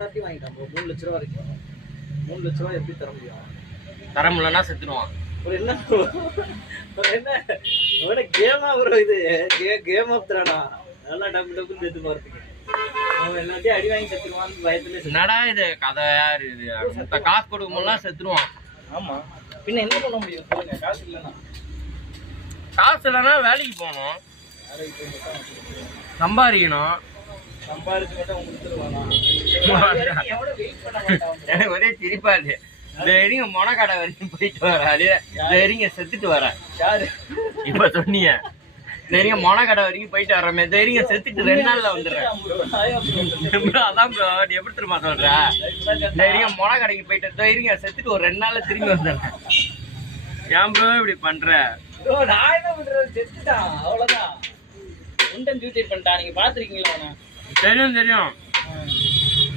வாங்கிட்டான் ப்ரோ 3 லட்ச ரூபா வரைக்கும். 3 லட்ச ரூபா எப்படி தர முடியும்? தர முடியலன்னா செத்துடுவான். ஒரு என்ன ஒரு கேமா ப்ரோ இது? கேம் ஆஃப் த்ரானா? நல்லா டப்பு செத்து போறதுக்கு. அவன் எல்லாத்தையும் அடி வாங்கி செத்துருவான்னு பயத்துல. என்னடா இது கதை? யாரு இது? மொத்த காசு கொடுக்கும்போதுலாம் செத்துருவான். ஆமா, பின்ன என்ன பண்ண முடியும் சொல்லுங்க? காசு இல்லைன்னா வேலைக்கு போகணும், சம்பாதிக்கணும். சம்பாதிச்சு மட்டும் கொடுத்துருவானா? எனக்கு ஒரே சிரிப்பா இருக்கு. சரிங்க மொனக்கடை வரைக்கும் போயிட்டு வராது, சரிங்க செத்துட்டு வரேன். யாரு இப்ப சொன்னீங்க சரிங்க மொனக்கடை வரைக்கும் போயிட்டு வர்றமே, சரிங்க செத்துட்டு 2 நாள்ல வந்துடுறேன். அதான் ப்ரோ நீ எப்படி திரும்ப சொல்ற? சரிங்க மொனக்கடைக்கு போயிட்டு சரிங்க செத்துட்டு ஒரு 2 நாள்ல திரும்பி வந்துடுறேன். ஏன் ப்ரோ இப்படி பண்ற? நான் என்ன பண்றது? செத்துட்டான், அவ்வளவுதான். பண்ணிட்டான். நீங்க பாத்துருக்கீங்களா? தெரியும்